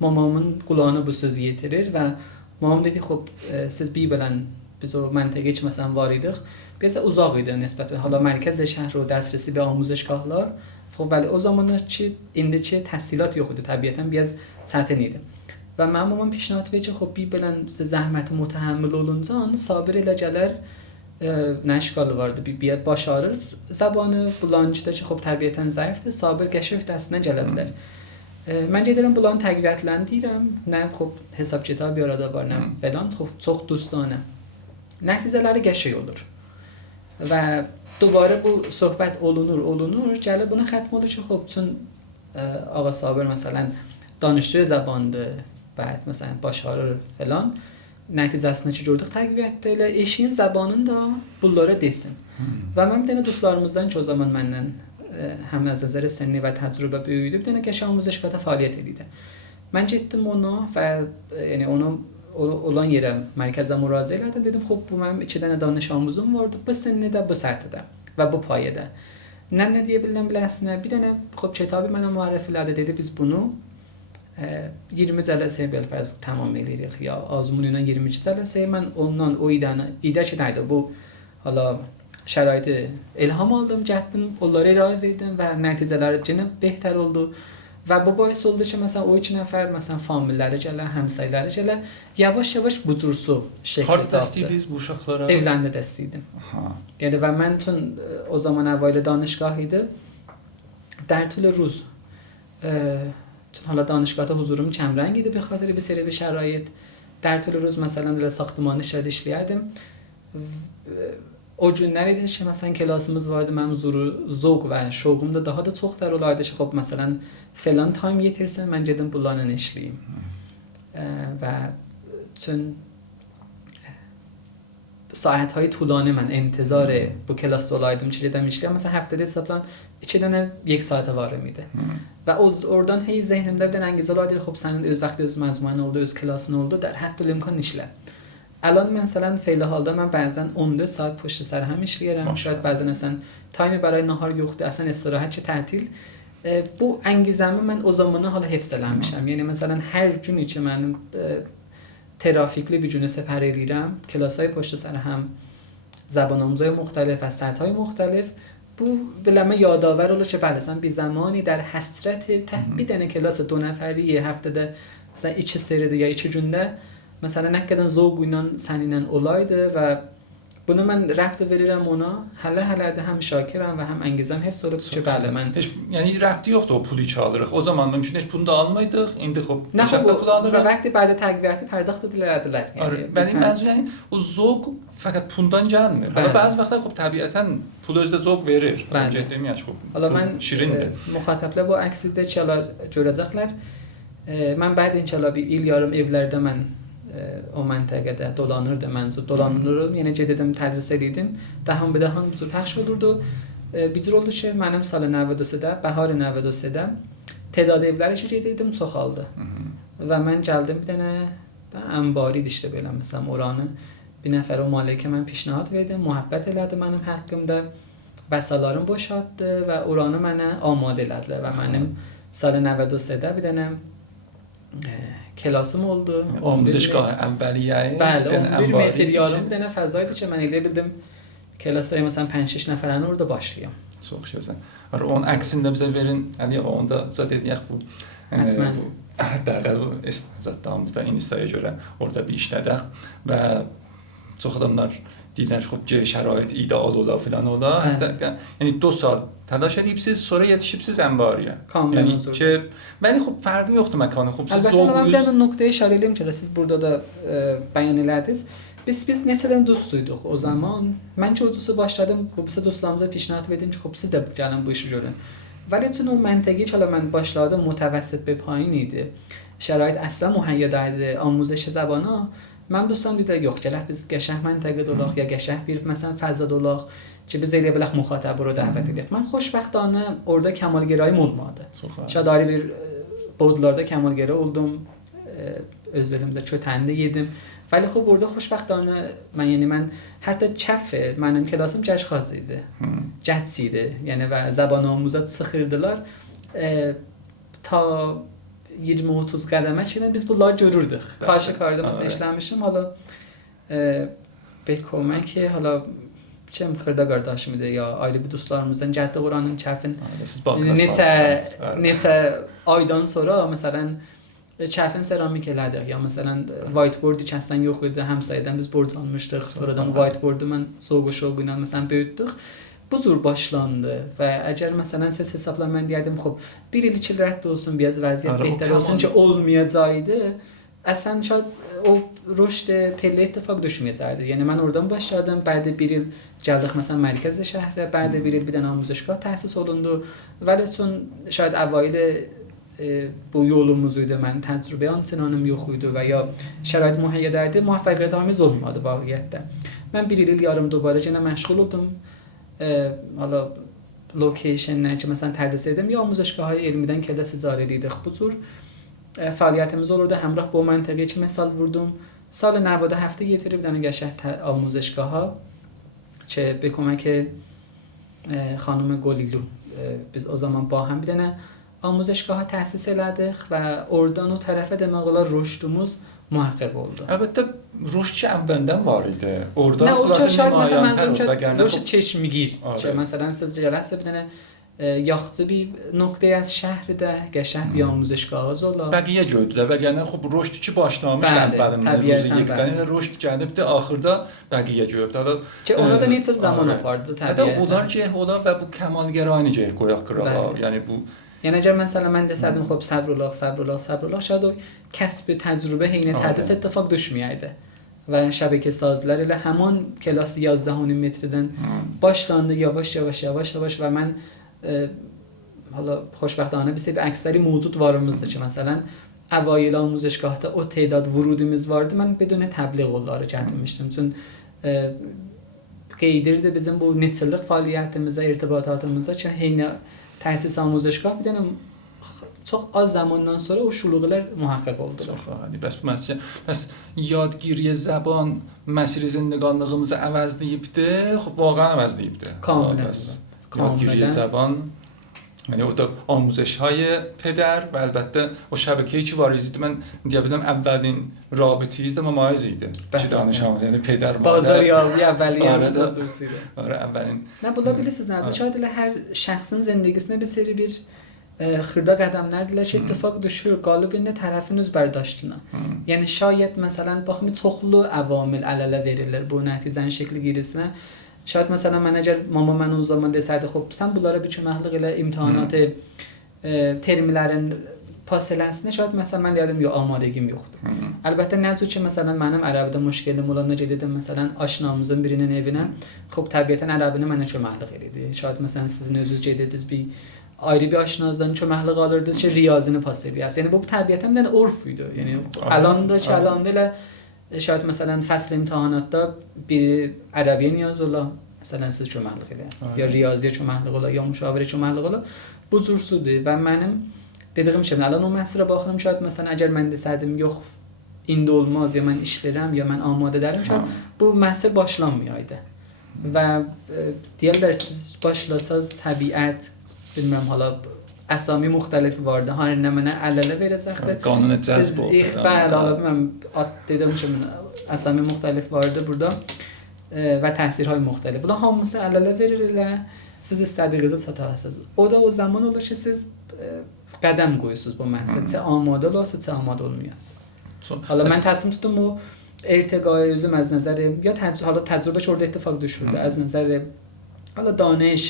mamamın qulağına bu sözü yetirir və mamam dedi, xop siz bir-birən biz o منطقه که مثلا واریدıq biraz uzaq idi nisbət hala mərkəz şəhər o dəstəsi və amuzişgahlar خب ولی o zamanlar ki indiki təhsilat yox idi təbiətən biraz çətin idi və mənim mamam پیشنهاد verdi ki خب bir-birən zəhməti mütəhəmmil olunca sabir elə gələr nə işgalı vardı bir başarır zabanı bulancıda ki خب təbiətən zəifdir sabir qəşəng dəstindən gələ bilər من gedirəm bulanı təqviyyətləndirəm nə خب hesab kitab yarada var nə falan خب çox دوستانه nəticələri qəşəng olur. Və دوباره bu söhbət olunur, gəlib buna xətm olur ki, xop çün ağa Sabir məsələn danışdığı zabandır, بعد məsələn başarır falan. Nəticəsində ki gördük təqviyyətdə elə eşiyin zabanını da bunlara desin. Və mən bir dənə dostlarımızdan ki o zaman məndən həm az nəzər sənni və təcrübə böyük idi, bir dənə qəşəng amuzişgahda fəaliyyət edirdi. Mən getdim ona və yəni onu olan yerə mərkəzə müraciət elədim. Dedim, xop bu mənim 2 dənə danış amuzum vardı. Bu sinnidə, bu sərtdə və bu payədə. Nə deyə bilirəm biləsinə? Bir dənə xop kitabı mənə müərrif elədi. Dedi biz bunu 20 cələsəyə belə fərz tamam eləyirik ya azmun ilə 22 cələsəyə mən ondan o idə ki nədir bu hala şəraiti ilham aldım, getdim, onlara riayət verdim və nəticələri cinə behter oldu. Və bu باعث oldu ki məsələn o 2 nəfər məsələn familləri gələ, həmsəyləri gələ, yavaş-yavaş bu cursu şəkli tapdı. Harda dəstəydiniz bu uşaqlara? Evləndə dəstəydim. Yəni və mən üçün o zaman əvvəl danışgah idi. در طول روز چون حالا دانشگاه huzurum کمرنگ idi به خاطر bir seri şərait. در طول روز məsələn elə saxtamanı işləyirdim. O günlər idi ki, məsələn klasımız vardı, mənim zövq və şoğum da daha da çoxdur olaydı ki, xop məsələn falan time yetirsin, mən gedim bunlarla işləyim. Və چون ساعت‌های طولانی من انتظار bu کلاس olaydım ki, gedim işləyəm. Məsələn həftədə hesablan 2 dənə 1 saata varım idi. Və oradan hey zehnimdə bir dənə əngizə olaydı, xop sənin öz vaxtı öz məcmuən oldu, öz klasın oldu, در حد الامکان işlə. الان مثلا فعل حالدا من بعضن 14 ساعت پشت سر هم işləyirəm. شاید بعضن اصلا تایم برای نهار yoxdur, اصلا استراحت چه تعطیل. Bu انگیزه‌مı mən o zamana hala hifz eləmişəm. Yəni məsələn hər gün ki mən ترافیکلی bir günü səfər edirəm, klasای پشت سر هم زبان آموزای مختلف و سطح‌های مختلف bu biləmə yadآور olur ki, bəli, bir zamani در حسرت bir dənə کلاس 2 nəfəri həftədə məsələn 2 seridə ya 2 gündə məsələn nə qədər zövq ilə səninlə olaydı və Bunu من ربط verirəm ona. Hələ-hələ də həm şakirəm və həm əngizəm hifz olub ki, bəli mən yani rəbti yoxdur o pulu çalırıq. O zaman mümkün heç pulu da almaydıq. İndi xop نه هفته خب pul alırıq. و وقتی بعد تقویتی پرداخت دادilər. آره ولی منظور یعنی o zövq faqat puldan gəlmir. Hələ bəzi vaxtlar xop təbiətən pul özdə zövq verir. Bəli. Deməyək xop. حالا من şirindir. müxatəblər bu əksində çala görəcəklər. Mən bəzi inşallah bir il yarım evlərdə mən o məntəqədə dolanırdım, mənzur dolanırdım. Yəni gedirdim, tədris edirdim. Dəham bir dəham buzur pəxş olurdu. Bir cür oldu ki, mənim sal 93-də, bəhar 93-də تعداد evləri ki gedirdim çoxaldı. Və mən gəldim bir dənə ənbari idi işte belə məsələn oranı bir nəfər o malikə mən پیشنهاد verdim, mühabbət elədi mənim haqqımda. Vəsalarım boşaltdı və oranı mənə amadə elədilər və mənim sal 93-də bir dənə klasım oldu. آموزشگاه اولیه bəli 11 metr yarım bir dənə fəza idi ki mən elə bildim klasaya məsələn 5-6 nəfərən orada başlayım. Çox gözəl. Ara onun əksini də bizə verin. Yəni onda zət edək bu. Həttəmən. Hətta bu zətdamızda instaya görə orada bir işlədək və çox adamlar deyirlər ki, şərait ideal ola filan ola. Hətta yəni 2 saat təlaş edibsiz, sonra yetişibsiz ənbariyə. Yəni ki, bəli xub fərqi yoxdur məkanın. Xub siz Əlbəttə mən bir nöqtəyə işarə edeyim ki, siz burada da bəyan elədiniz. Biz neçədən dostuyduq o zaman. Mən ki o başladım, bu dostlarımıza پیشنهاد verdim ki, خب siz də gəlin bu işi görün. ولی چون اون منطقی که من başladım متوسط به پایین idi. شرایط اصلا مهیا idi آموزش زبانا. من دوستان دیدم yox gələk biz qəşəng məntəqə dolaq ya qəşəng bir məsələn fəza dolaq ki biz elə bilək müxatəb رو dəvət edək. Mən xoşbəxtانه orada kəmalgərayım olmadı. Şaid ayrı bir bodlarda kəmalgərə oldum. Özlərimizə kötəndə yedim. ولی خب orada xoşbəxtانه mən hətta çəf mənim klasım cəşxaz idi. Cəts idi. Yəni və زبان آموزات sıxırdılar. Ta 20-30 qədəmə kimi biz bunları görürdük. Qarşı-qarşıda məsələn işləmişim. Hala به کمک حالا چه خرده qardaşım idi ya ayrı bir dostlarımızdan Cəddə oranın çəfin neçə aydan sonra məsələn çəfin seramik elədik ya məsələn whiteboard heç əslən yox idi həmsayədən biz borc almışdıq sonradan whiteboardu mən soğuq ilə məsələn böyütdük bu cür başlandı və əgər məsələn siz hesabla mən deyərdim xop bir il 2 il rədd olsun biraz vəziyyət bəhtər olsun ki olmayacaqdı əslən şaid o rüşd پله اتفاق düşməyəcəkdi. Yəni mən oradan başladım. Bədi bir il gəldik məsələn mərkəz şəhərə, bədi bir il bir dənə آموزشگاه təsis olundu. Vəli çün şaid əvvəl bu yolumuz idi. Mən təcrübə ançınanım yox idi və ya şərait mühəyyədə idi. Müvəffəqiyyətimiz olmadı vaqiətdə. Mən bir il yarım دوباره yenə məşğul oldum. Hala location'ə ki məsələn tədris edim ya آموزشگاه‌های elmidən kədəs icarə edirik bu cür. فعالیتimiz olurdu همراه با منطقه چه مثال vurdum سال 97 getirib dənə qəşəng آموزشگاه‌ها که به کمک خانم گلیلو biz o zaman با هم bir dənə آموزشگاه‌ها təsis elədik və oradan o tərəfə demək olar rüşdümüz mühəqqəq oldu. Əlbəttə rüşd ki əvvəldən var idi. Orada xülasə nümayəndə rüşd çeşmigir. Məsələn siz gələsiz bir dənə yaxçı bir nöqtəyə az şəhərdə qəşəng bir آموزشگاه olar. Bəqiyə gördülər və yəni xub rüşd ki başlamışdı əvvəlində روز yekdən rüşd gəlibdi axırda bəqiyə gördü. Ki ona da neçə zaman apardı təbii. Hətta onlar ki olar və bu kəmalgərayını gəlir qoyaq qırağa. Yəni bu Yəni əgər məsələn mən desəydim xop səbrullah şaید o kəsb təcrübə heyni tədris اتفاق düşməyəydi. Və şəbəkə sazlar ilə həmin klas 11 metrdən başlandı yavaş və mən حالا خوشبختانه bir əksəri mövcud varımızdır ki, məsələn, əvvəl آموزشگاهda o تعداد ورودimiz vardı. Mən بدون təbliğ onları gətirmişdim. Çünki qeydirdi bizim bu neçəlik fəaliyyətimizə, irtibatatımıza ki, eyni təsis آموزشگاه bir dənə çox az zamandan sonra o şuluqlar mühəqqəq oldu. Çox adi. Bəs yadgiri زبان مسیر زندگانlığımızı əvəzləyibdi? Xub واقعا əvəzləyibdi. Kamilən. یادگیری زبان یعنی orada آموزش‌های پدر و البته o şəbəkəyi ki var idi. Mən deyə bilirəm əvvəlin rabitəyiz də məmaiz idi. Ki danışamam. Yəni pədər bazaryalı əvvəliyyəmiz idi. Ara əvvəlin. Nə bula bilirsiniz nədir? Şaid elə hər şəxsin zindəgisində bir seri bir xırda qədəmlərlə ki, ittifaq düşür, qalib indi tərəfin öz bərdاشtına. Yəni şayət məsələn baxın çoxlu əvamil əl-ələ verilir bu nəticənin şəkli girisinə. Şayət məsələn mən əgər mama mənə o zaman desəydi, xop sən bunlara bir köməklik elə imtahanatı termlərin pas eləsinə, şayət məsələn mən deyərdim yox, amadəgim yoxdur. Əlbəttə nə cür ki məsələn mənim ərəbdə müşkəlim olanda gedirdim məsələn aşnamızın birinin evinə, xop təbiətən ərəbini mənə köməklik edirdi. Şayət məsələn sizin özünüz gedirdiniz bir ayrı bir aşnazdan köməklik alırdınız ki riyazını pas eləyəsiniz. Yəni bu təbiətən bir urf idi. Yəni alanda ki alanda elə şayət məsələn fəsl imtahanatda biri ərəbiyə niyaz ola, məsələn siz köməklik eləyəsiniz. Ya riyaziyə köməklik ola, ya müşavirə köməklik ola. Bu cürsüdür və mənim dediyim şey, الان o məsələ baxıram şayət məsələn əgər mən desəydim yox indi olmaz ya mən işləyirəm ya mən amadədərim şayət bu məsələ başlanmayaydı. Və deyirlər siz başlasaz təbiət bilmirəm hala əsami müxtəlif vardı. Hani nə mənə əl-ələ verəcəkdir. Qanun cəzb oldu. Bəli, hala bilmirəm dediyim kimi əsami müxtəlif vardı burada və təsirهای müxtəlif. Bunlar hamısı əl-ələ verirlər. Siz istədiyinizi satasınız. O da o zaman olur ki siz qədəm qoyursunuz bu məqsədə. Çə amadə olasınız, çə amadə olmayasınız. Hala mən təslim tutdum o ارتقای özüm از نظر یا حالا تجربه شورده اتفاق düşürdü از نظر حالا دانش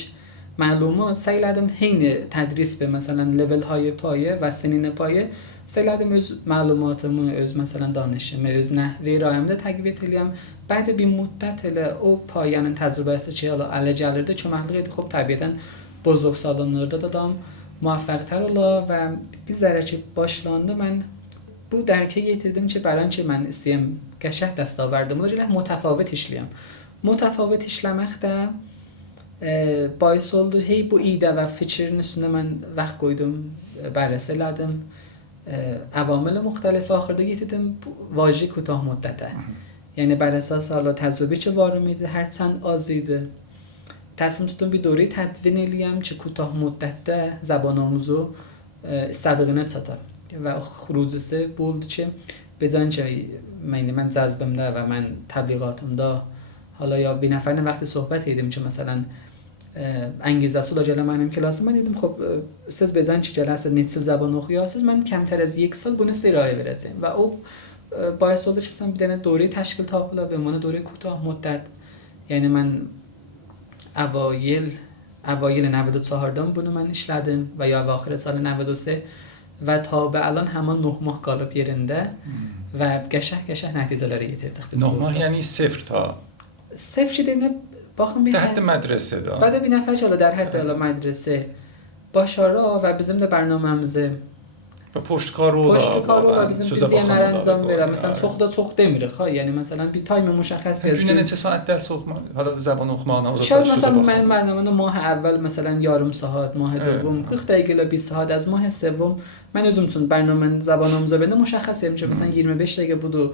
معلومات سعی کردم حین تدریس به مثلا لول های پایه و سنین پایه سعی کردم öz معلوماتımı öz مثلا danışımı öz nəhvi rayımda təqviyə edəyəm. بعد bir müddət elə o payənin təcrübəsi ki hala ələ gəlirdi köməklik edir. Xop təbiətən bozok salonlarda da adam muvaffaqtər ola və biz zərə ki başlandı mən bu dərkə getirdim ki برای اینکه mən istəyəm qəşəng dəstavardımı ilə mütəfavit işləyəm. Mütəfavit işləmək də باعث oldu hey bu idə və fikrin üstünə mən vaxt qoydum, بررسی elədim. عوامل مختلف آخرده getirdim واژه کوتاه مدته. یعنی بر اساس حالا تجربه که وارد میده هر چند آزیده تصمیم tuttum bir دوره تدوین eləyəm ki کوتاه مدته زبان آموزو istədiyinə çata. Və xürucisi bu oldu ki بجای که من جذبمdə və mən təbliğatımda حالا یا bir nəfərlə vaxtı söhbət edim ki məsələn انگیزه ola gələ mənim klasıma dedim خب siz بجای ki gələsiz neçə زبان oxuyasınız mən کمتر از 1 سال bunu sirayət verəcəm və o باعث oldu ki مثلا bir dənə دوره təşkil tapıla və mənə دوره کوتاه مدت یعنی من اوایل 94 bunu mən işlədim və ya اواخر سال 93 və ta به الان همان 9 ماه qalıb yerində və qəşəng nəticələrə yetirdik biz. 9 ماه یعنی 0 تا 0 ki deyəndə baxın bir تحت مدرسه da. بعد bir nəfər ki در حد مدرسه başara və bizim də proqramımızı və پشتکارو və bizim izləyənlərə انجام verə. Məsələn çox da çox demirik ha. Yəni məsələn bir تایم مشخص günə neçə saat dərs oxumaq, hətta زبان oxumağına uzaqlaşdırmaq. شاید مثلا من برنامه‌مو ماه اول مثلا yarım saat، ماه دوم 40 دقیقه الی 20 saat از ماه سوم من özüm üçün برنامه زبان آموزا بنده مشخص edim ki مثلا 25 dəqiqə budur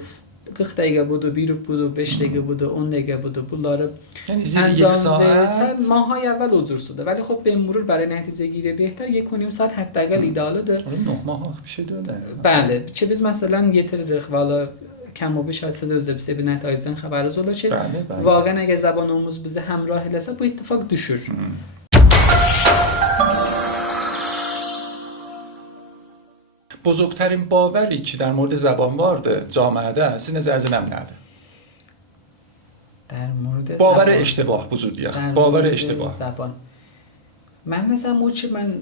40 dəqiqə budur, 1 budur, 5 dəqiqə budur, 10 dəqiqə budur. Bunları یعنی زیر 1 ساعت ماهای اول حضور شده ولی خب به مرور برای نتیجه گیری بهتر 1.5 saat حداقل ایدئاله. 9 ماه bir şey داده. بله چه biz مثلا yetiririk والا کم و بیش از söz bir نتایجden xəbəriniz olar ki واقعا اگه زبان آموز bizi همراه eləsə bu ittifaq düşür. بزرگترین باوری که در مورد زبان وارد جامعه است نظر نمیاد. در مورد باور اشتباه وجودی است. باور اشتباه. زبان. من مثلا موچی من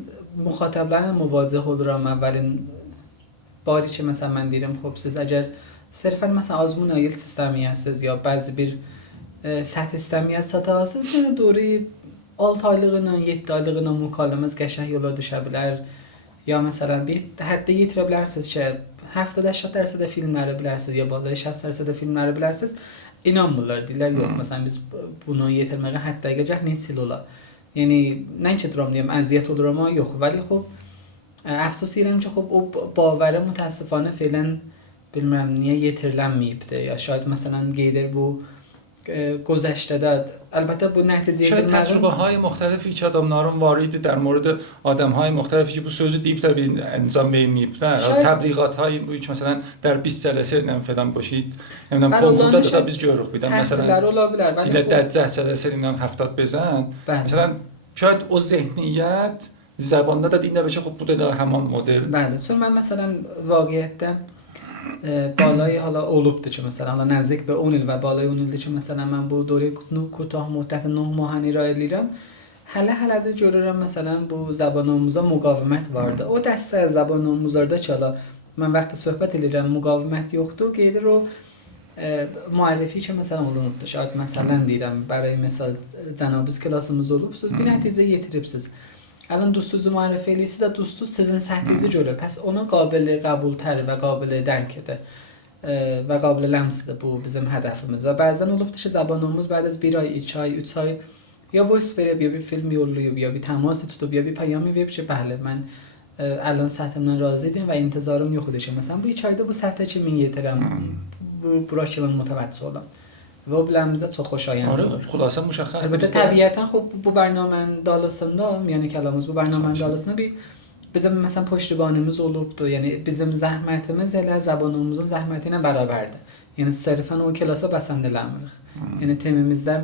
مخاطبان مواجه olurum اولین باری که مثلا من دیدم خب siz اگر صرفا مثلا آزمون آیل سیستمی هستید یا بعضی bir سطح sistemi هستید bir دوره 6 aylığına 7 aylığına mükaləməz qəşəng yola düşə bilər. Ya məsələn bir hətta yetirə bilərsiniz ki 70-80% filmləri bilərsiniz ya balay 60% filmləri bilərsiniz. İnanmırlar, deyirlər yox məsələn biz bunu yetirməyə hətta gecə neçə il ola. Yəni nə ki durum deyim əziyyət olurum amma yox. Vəli xub əfsus edirəm ki xub o باور متاسفانه فعلا bilmirəm niyə yetirilənməyibdi. Ya şayad məsələn gedir bu گذشته البته bu nəticəyə شاید تجربه‌های مختلفی که آدم‌ها وارد در مورد آدم‌های مختلفی که bu sözü deyib də bir انجام verməyiblər. Təbliğat‌های bu ki məsələn در 20 جلسه ilə falan başlayıb. Həmən konkurda da biz görürük bir də məsələn. ola bilər ولی 10 جلسه ilə 70 بزن. مثلا شاید o zehniyyət Zabanında da dinle bشه خب bu da همان مدل. بله چون من مثلا واقعیتdə بالای حالا olubdu ki مثلا حالا نزدیک به اون il və بالای اون ildir ki مثلا من bu دوره کوتاه مدت 9 ماهانی را eləyirəm. hələ də görürəm مثلا bu زبان آموزا مقاومت vardı. O dəstə زبان آموزlarda ki حالا من وقتی صحبت edirəm مقاومت yoxdur qeyd رو معرفی که مثلا olunubdu. شاید مثلا deyirəm برای مثال cənabız klasımız olubsuz bir nəticə yetiribsiz. الان دوستوز معرفی لیستی دا دوستوز sizin سطحیزی جوره پس ona قابل قبولتر و قابل درکده و قابل لمسده bu bizim hədəfimiz və bəzən olubdu ki زبان آموز بعد از 1 ay 2 ay 3 ay یا voice verib ya bir film yollayıb ya bir təmas tutub ya bir پیامی verib ki bəli mən الان سطحımdan razı idim və intizarım yox idi ki məsələn bu 2 ayda bu səthə kimi yetirəm bura ki mən متوسط olam و بلمزه تو خوشایند آره خلاصه مشخص البته طبیعتا خب bu برنامه dalasında yəni kəlamımız bu برنامه dalasında bir bizim məsələn پشتیبانımız olubdu. Yəni bizim zəhmətimiz elə zabanımızın zəhməti ilə bərabərdir. Yəni sərfən o klasa bəsəndələmirik. Yəni temimizdə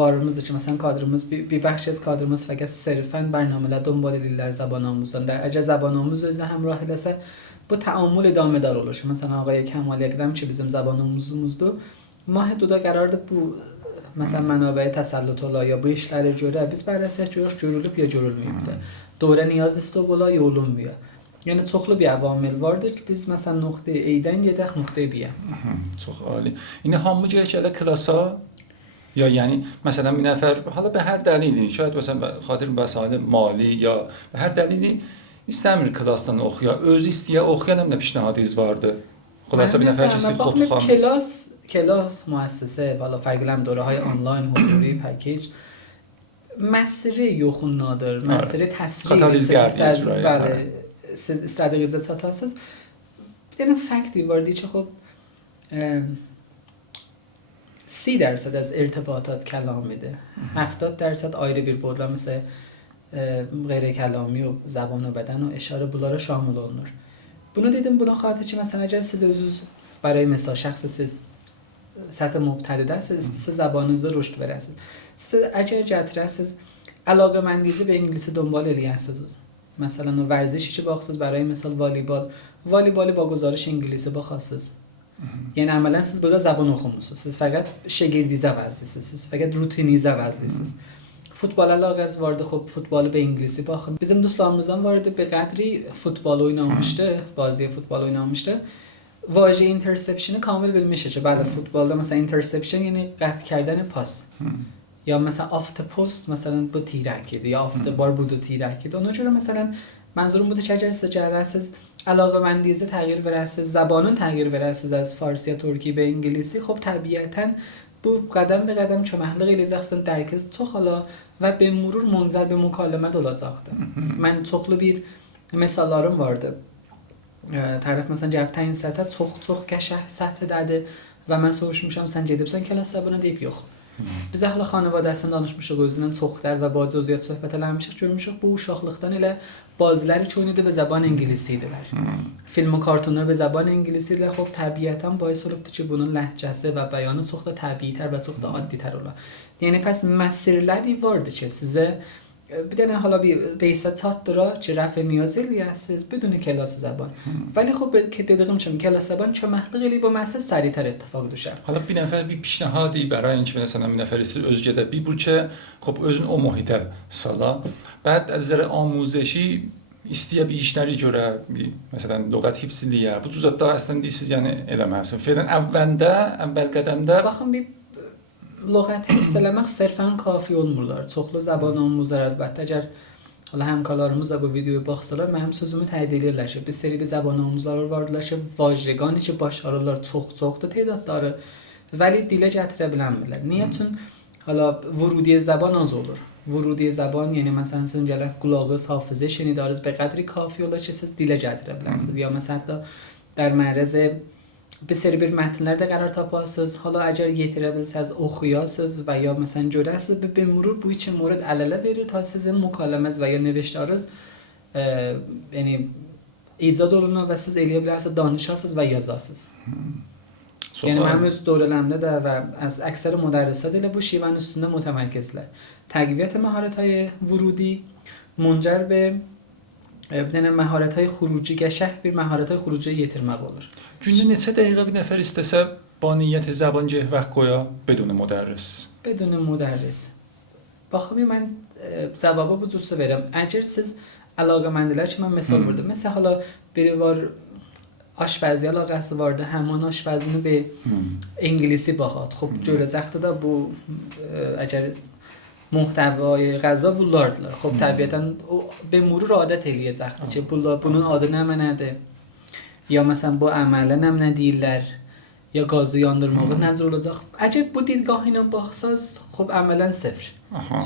varımızdır ki məsələn kadrımız bir bəxş از kadrımız fəqət sərfən برنامه‌lər دنبال edirlər zabanımızdan. Əgər zabanımız özünə həmrah eləsə bu تعامل ادامه دار olur. Məsələn آقای کمال اقدم ki bizim zabanımızdır. ماه دودا قرارdı bu مثلا منابع تسلط ola ya bu işləri görə biz bərəsək görürük görülüb ya görülməyibdi. Doğru niyaz istobola ya olunmuyor. Yəni çoxlu bir avamil vardır ki biz məsələn nöqtə A-dən gedək nöqtə B-yə. Çox ali. İndi hamı gələ klasa یا یعنی مثلا bir nəfər حالا به هر دلیلی شاید مثلا خاطر مسائل mali ya به هر دلیلی istəmir klasdan oxuya, özü istəyə oxuyan həm də پیشنهادınız vardı. Xülasə bir nəfər ki خودخوام کلاس مؤسسه بالا فرقلم دوره های آنلاین حضوری پکیج مسئله yoxundadır. Məsələ təsriq bəli. Siz istədiyinizə çatarsınız. Bir dənə fakt var ki خب 30% از ارتباطات کلامیده. 70% ayrı bir bodla مثل غیر کلامی و زبان و بدن و اشاره bunlara şamil olunur. Bunu dedim buna xatir ki مثلا اگر siz özünüz برای مثال şəxsi siz سطح مبتدی‌دəsiz, siz زبانınızı رشد verəsiz. Siz əgər gətirəsiz علاقه‌مندی به انگلیسی دنبال eləyəsiz. مثلا ورزشی که baxsız برای مثال والیبال با گزارش انگلیسی baxasız. Yəni əmələn siz burada زبان oxumusunuz. Siz fəqət şagirdizə vəzlisiniz. Siz fəqət rutinizə vəzlisiniz. Futbol əlaqəz vardı, خب futbolu به انگلیسی baxın. Bizim dostlarımızdan vardı به قدری futbol oynamışdı, بازی futbol oynamışdı. واژه اینترسپشن کامل bilmişdi که بله فوتبالda مثلا اینترسپشن یعنی قطع کردن پاس یا مثلا آفت پست مثلا با تیرک idi یا آفت بار بود تیرک idi. Ona görə مثلا منظورم بوده که اگر siz علاقه‌مندیزه تغییر verəsiz, زبانın تغییر verəsiz از فارسی یا ترکی به انگلیسی خب طبیعتاً bu قدم به قدم köməklik eləyəcəksən dərkiz çox hala və به مرور منجر به مکالمه olacaqdır. Mən çoxlu bir misallarım vardı. Tərəf məsələn cəbtəyin səthə çox qəşəng səthdədir və mən soruşmuşam sən gedibsən klass zabana deyib yox. Biz əhlə xanavadəsindən danışmışıq özündən çoxlar və bazı özüyyət söhbət eləmişik görmüşük bu uşaqlıqdan elə bazıları ki oynadı به زبان انگلیسی idilər. Film و کارتونlar به زبان انگلیسی idilər. خب طبیعتاً باعث olubdu ki bunun ləhcəsi və bəyanı çox da təbiitər və çox da additər ola. Yəni pəs məsirləri vardı ki sizə bir dənə حالا بیسه çatdıra ki rəf نیاز eləyəsiz بدون کلاس زبان. ولی خب که dediyim kimi کلاس زبان köməklik eləyib bu məsələ səricər اتفاق düşər. حالا bir nəfər bir پیشنهادی برای اینکه مثلا bir nəfər istəyir özü gedə bir bu ki خب özün o mühitə sala. بعد از نظر آموزشی istəyə bir işləri görə bir məsələn lüğət hifzliyə bu cüzətdə əslində deyirsiz yəni eləməlisən. Fərən əvvəl qədəmdə baxın bir lüğət hifz eləmək sərfən kafi olmurlar. Çoxlu زبان آموزlar əlbəttə əgər حالا همکارlarımız da bu videoyu baxsalar mənim sözümü təyid edirlər ki bir seri bir زبان آموزlar vardılar ki واژگانی ki başarırlar çoxdur tədadları ولی dilə gətirə bilmirlər. Niyə? Çünki حالا ورودی زبان az olur. ورودی زبان یعنی مثلا sizin gələk qulağınız, حافظه şenidarınız به قدری کافی olur ki siz dilə gətirə bilərsiniz. یا مثلا در معرض bir seri bir mətnlərdə qərar tapasınız. Hala əgər yetirə bilsəz oxuyasınız və ya məsələn görəsiniz به مرور bu için مورد ələlə verir ta sizin mükalləməz və ya növişdarınız yəni icad olunur və siz eləyə bilərsiniz, danışasınız və yazasınız. Yəni mənim öz dövrlərimdə də və az əksər müdərrisat elə bu şivan üstündə mütəmərkəzlər. Təqviyyat məharətləri ورودی منجر به مهارت‌های خروجی گشح bir məharətə xüruciyə yetirmək olur. Gündə neçə dəqiqə bir nəfər istəsə با نیت زبان وقت گویا بدون مدرس. بدون مدرس. Baxın mən cavabı bu cür verirəm. Əgər siz əlaqəməndlər ki mən misal verdim. Məsələn hala biri var aşpəzi əlaqəsi vardı. Həmin aşpəzini به انگلیسی baxat. خب görəcəkdə də bu əgər محتوای غذا bunlardılar. خب təbiətən o به مرور عادət eləyəcəkdir ki bunun adı nə mənadır? Ya məsələn bu əmələ nə mənə deyirlər? Ya qazı yandırmağı necə olacaq? Əgər bu dilgah ilə baxsaz, xub əmələn sıfır.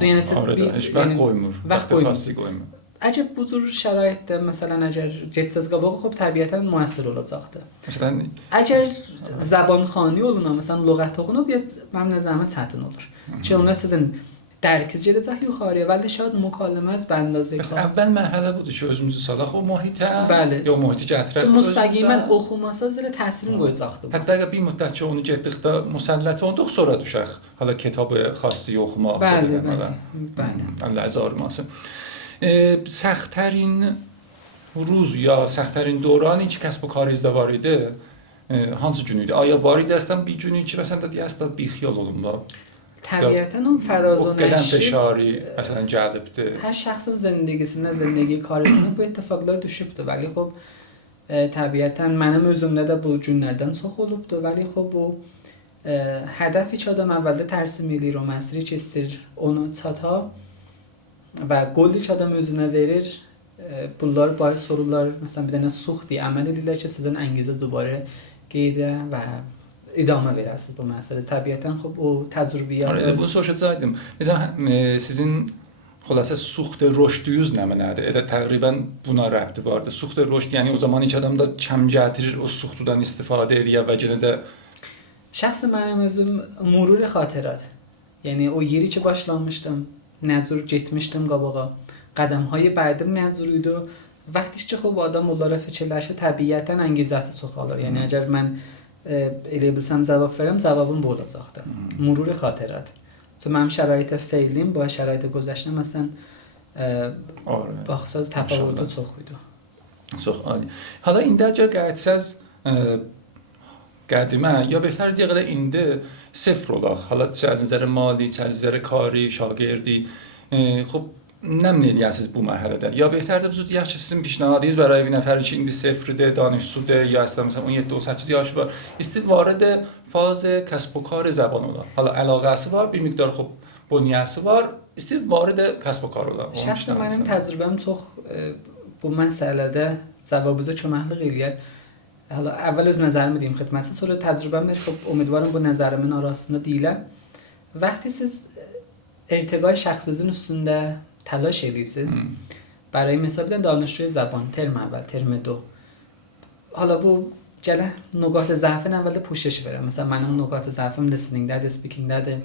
Yəni siz heç vaxt qoymur. Vaxt xassi qoymur. Əgər bu cür şəraitdə məsələn əgər getsəz qabağa xub təbiətən müəssir olacaqdır. Məsələn əgər zabanxani oluna, məsələn lüğət oxunub mənim nəzərimə çətin olur. Çünki onda sizin dərkiz gedəcək yuxarıya ولی شاید مکالمه از به اندازه کافی. اول مرحله بوده که özümüzü salaq o mühitə bəli. ya mühiti gətirək. Müstəqimən oxumasaz elə təsirin qoyacaqdır. Hətta əgər bir müddət ki onu getdikdə müsəlləti olduq sonra düşək. Hala kitabı xassi oxumaq. bəli. bəli. Allah azarmasın. سخت‌ترین روز یا سخت‌ترین دورانی که کسب و کار ازدوار idi hansı gün idi? Aya var idi əslən bir gün ki məsələn də deyəsən بیخیال olum da. Təbiətən onun fəraz o qədər fəşari məsələn gəlibdi. Hər şəxsin zindəgisində, zindəgi karısında bu اتفاقlar düşübdü. Vəli xub təbiətən mənim özümdə də bu günlərdən çox olubdu. Vəli xub bu hədəf heç adam əvvəldə tərsim eləyir o məsiri ki istir onu çata və qol heç adam özünə verir. Bunlar baş sorular məsələn bir dənə suxti əməl edirlər ki sizin əngizə دوباره qeydə və idame verəsiniz bu məsələ. Təbiətən xub o təcrübəyə. Elə bunu soruşacaqdım. Məsələn sizin xülasə suxt rüşdüyüz nə mənadır? Elə təqribən buna rəbti vardı. Suxt rüşd yəni o zaman heç adam da kəm gətirir o suxtudan istifadə edir və yenə də şəxsən mənim özüm murur xatirət. Yəni o yeri ki başlamışdım, nəzur getmişdim qabağa. Qədəmهای بعدم nəzur idi. Vaqti ki xub adam onlara fikirləşir, təbiətən əngizəsi çox alır. Yəni əgər mən elə bilsəm cavab verəm, cavabım bu olacaqdır. Murur xatirət. Çünki mənim şərait feilim با şərait گذشتم مثلا baxsaz təfavütü çox idi. Çox ali. Hala indi əgər qayıtsaz qədimə ya bəhtər deyələ indi sıfır olaq. Hala çə az nəzər mali, çə az nəzər kari, şagirdi. خب نمی eləyəsiniz bu mərhələdə. Ya bəhtərdir bu deyək ki, sizin پیشنهادınız برای bir nəfər ki, indi sıfırdır, danışsudur, ya istəyir məsələn 17-18 yaşı var, istəyir vارد فاز کسب و کار زبان ola. Hala əlaqəsi var, bir miqdar xub bunyəsi var, istəyir vارد کسب و کار ola. Şəxsən mənim təcrübəm çox bu məsələdə cavabınıza köməklik eləyər. Hala əvvəl öz nəzərimi deyim xidmətə, sonra təcrübəmlə xub امیدوارم bu nəzərimin arasında deyiləm. Vaqti siz ارتقای شخصیتون üstündə تلاش edirsiniz. برای مثال بدن دانشجوی زبان ترم اول ترم دو حالا bu gələ نقاط ضعفن əvvəldə پوشش verəm. Məsələn mənim نقاط ضعفım listening-dədir, speaking-dədir.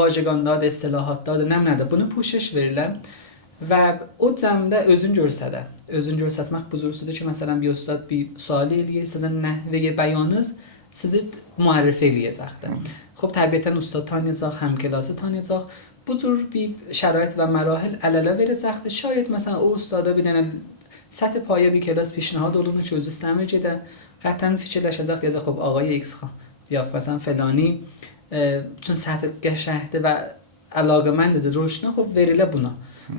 Vajeqandadır, istilahatdadır, nəmnədir. Bunu پوشش verirəm və o cəmdə özün görsədə. Özün görsətmək bu cürsüdür ki, məsələn bir ustad bir sual eləyir, sizin nəhvəyə bəyanınız sizi müərrif eləyəcəkdir. خب təbiətən ustad tanıyacaq, həmkəlası tanıyacaq. Bu cür bir şərait və mərahil əl-ələ verəcəkdir. Şayad məsələn o ustada bir dənə سطح پایه بی کلاس پیشنهاد علوم که از استعمال جدا قطعا fikirləşəcək deyəcək خب آقای ایکس خان یا مثلا فلانی چون سطح qəşəhdir və əlaqəməndir روشنا خب verilə buna.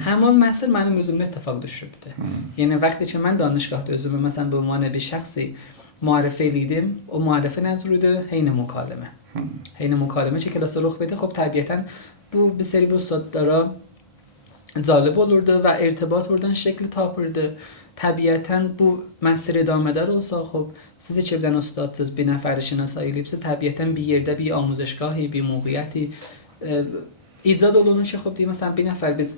Həmin məsəl mənim özümdə اتفاق düşübdü. Yəni vaxtı ki mən danışgahda özümü məsələn به عنوان bir şəxsi معرفی eləydim. O معرفی nəzər idi حین مکالمه. حین مکالمه چه کلاس رخ بده خب طبیعتاً bu bir seri bu ustadlara cəlb olurdu və irtibat oradan şəkli tapırdı. Təbiətən bu məsəl idamədar olsa, xub siz heç bir dənə ustadsız bir nəfəri şinasa eləyibsiz, təbiətən bir yerdə bir amuzişgahı, bir موقعیتی ایجاد olunur ki, xub deyim məsələn bir nəfər biz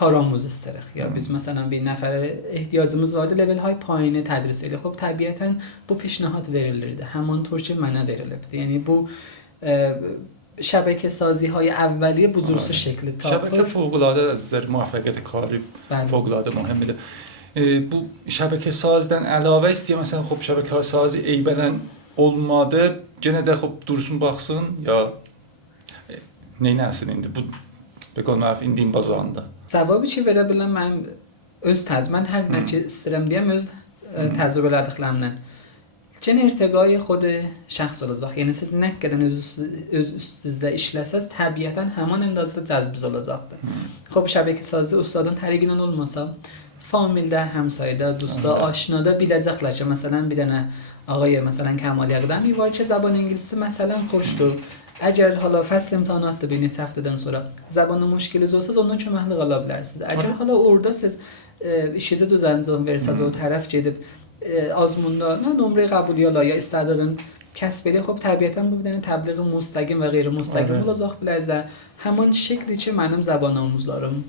کارآموز istəyirik ya biz məsələn bir nəfərə ehtiyacımız vardı, level های payını tədris edir. Xub təbiətən bu پیشنهاد verilirdi. Həmanطور ki mənə verilibdi. Yəni bu شبکه سازی های اولیه بزرگسال شکل تا شبکه فوق العاده از نظر موفقیت کاری فوق العاده مهمه. Bu şəbəkə sazdan əlavə istəyir məsələn xop şəbəkə sazı eybələn olmadı, yenə də xop dursun baxsın ya neynəsin indi bu beqol məf indin bazanda. Cavabı ki verə bilən mənim öz mən hər nə ki istəyirəm deyəm öz təcrübələrdiklərimdən. Çən irtiqai xود şəxs olacaq. Yəni siz nə qədər öz üstünüzdə işləsəz, təbiətən həmin əndazda cəzbiz olacaqdır. Xop şəbəkə sazı ustadın təriqi ilə olmasa, famildə, həmsayədə, dostda, aşinada biləcəklər ki, məsələn bir dənə ağay məsələn Kamal Yaqdami var ki, zəban ingiliscə məsələn xoşdur. Əgər hala fəsl imtahanatdır bir neçə həftədən sonra zəbanı müşkiliniz olsa ondan köməklik ala bilərsiniz. Əgər hala orada siz işinizi düz əncam versəz o tərəf gedib azmunda nə nömrə qəbul ya istədiyin kəsb edə xop təbiətən bu bir dənə təbliğ müstəqim və qeyri-müstəqim olacaq bilərsə həmin şəkli ki mənim zəban omuzlarım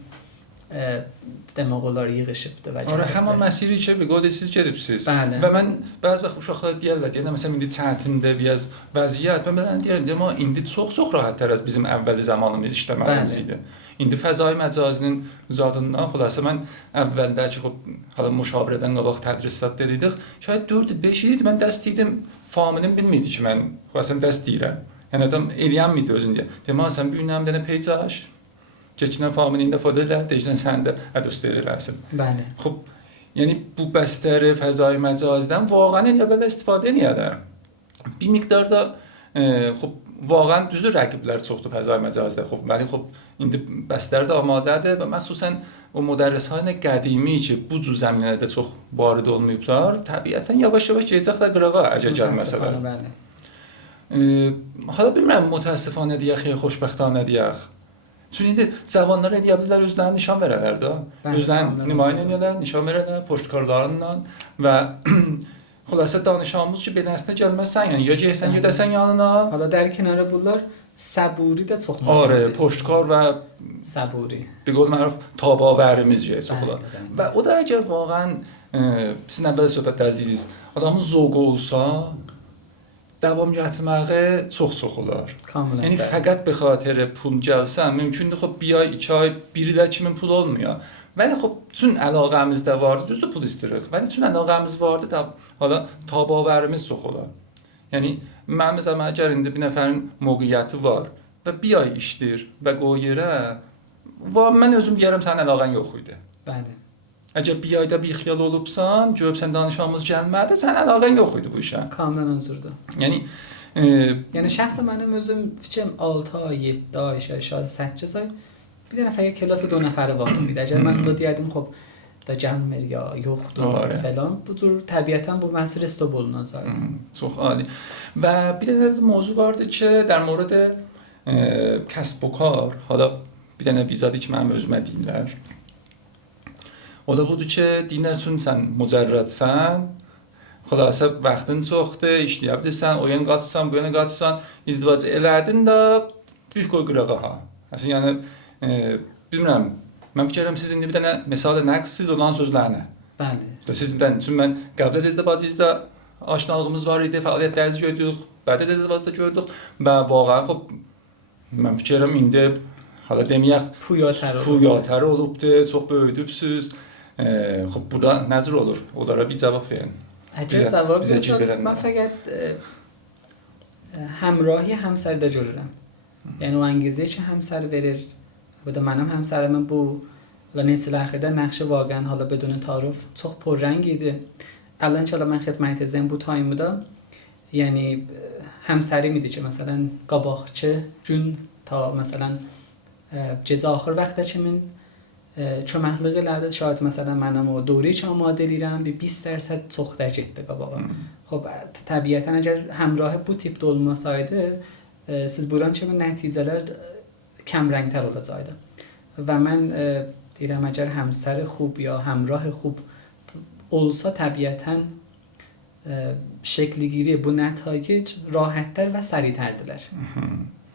demək olar yığışıbdı və həmin məsiri ki bir qol siz gedibsiz. Bəli. Və mən bəzi vaxt uşaqlar deyirlər, məsələn indi çətindir biraz vəziyyət. Mən deyirəm, amma indi çox rahatdır az bizim əvvəli zamanımız işləməyimiz idi. İndi fəzai məcazinin zadından xülasə mən əvvəldəki hala müşavirədən qabaq tədrisat dedik. Şayad 4-5 il mən dərs dedim, familim bilmirdi ki mən xülasə dərs deyirəm. Yəni adam eləyənmidi özündə. Demək sən bu günəm dənə peyc aç. Keçinən familində ifadə elə, deyəcəksən sən də ədəst eləsin. Bəli. Xub, yəni bu bəstəri fəzai məcazdan vaaqən elə belə istifadə edirlər. Bir miqdarda xub واقعا düzdür rəqiblər çoxdur fəzai məcazda. Bəli, indi bəstəri də amadədir və məxsusən o müdərrislərin qədimi ki, bu cür zəminələrdə çox varid olmayıblar, təbiətən yavaş-yavaş gedəcəklər qırağa əgər gəlməsələr. Hala bilmirəm mütəəssifanə deyək, ya xoşbəxtanə deyək. Çünki indi cavanlar edə bilirlər özlərini nişan verərlər də. Özlərini nümayiş edirlər, nişan verərlər poçtkarlarla və xülasə danışanımız ki, beləsinə gəlməzsən, yəni ya gəlsən, gedəsən yanına. Hala در کنار bunlar səburi də çox mühümdür. Arı, poçtkar və səburi. Bir qol məruf tabaverimiz çoxlar. Və o da əgər vaaqən sizin əvvəl söhbətdə əziz, adamın zövqü olsa, davam gətirməyi çox olar. Kamilən. Yəni fəqət bir xatirə pul gəlsən, mümkündür bir ay, 2 ay, bir ilə kimin pul olmuyor. Vəli çün əlaqəmizdə vardı, düzdür pul istəyirik. Vəli çün əlaqəmiz vardı da hala tabaverimiz çox olar. Yəni mənim məsələn əgər indi bir nəfərin mövqeyiyyəti var və bir ay işləyir və qoy yerə və mən özüm deyərəm sənin əlaqən yox idi. Bəli. Əgər bir ayda bir xiyal olubsan, görübsən danışmamız gəlmədi, sənin əlaqən yox idi bu işə. Kamilən özürdür. Yəni şəxsən mənim özüm fikrim 6 ay, 7 ay, şaید 8 ay bir dənə fəqət klas 2 nəfəri var idi. Əgər mən bunu deyərdim, da gəlmir ya yoxdur falan. Bu cür təbiətən bu məhsul stop olunacaq. Çox ali. Və bir də mövzu vardı ki, در مورد کسب و کار. حالا bir dənə bizadı ki, mənim özümə deyirlər. O da budur ki, deyirlər sən mücərrədsən. Xülasə vaxtın çoxdur, işləyə bilirsən, o yana qaçsan, bu yana qaçsan, izdivac elədin də bir qoy qırağa ha. Yəni bilmirəm, mən fikirəm siz indi bir dənə məsələ nəqsiz olan sözlərini. Bəli. Sizdən, çünki mən qəblə izdivacızda aşinalığımız var idi, fəaliyyətlərinizi gördük, bədə izdivacda gördük və vaaqən mən fikirəm indi hala deməyək puyatər olubdur, çox böyüdübsüz. Burada nəzir olur? Onlara bir cavab verin. Əgər cavab verin, mən fəqət həmrahi həmsərdə görürəm. Yəni o انگیزه که همسر verir و da منم همسرم bu nesil axirdə nəqşi واقعا حالا بدون تعارف çox پررنگ idi. الان که mən xidmət bu taymda yəni həmsərim idi ki, məsələn qabaqçı gün ta məsələn gecə axır vaxtda ki min köməklik elədi. Şayad məsələn mənəm o دوره که آماده دیرم bir 20% çox dərc etdi qabağa. خب təbiətən əgər həmrah bu tipdə olmasaydı siz buran kimi nəticələr kəm rəngtər olacaqdı. Və mən deyirəm əgər həmsər خوب یا همراه خوب olsa təbiətən şəkligiri bu nəticə rahatdır və səricərdilər.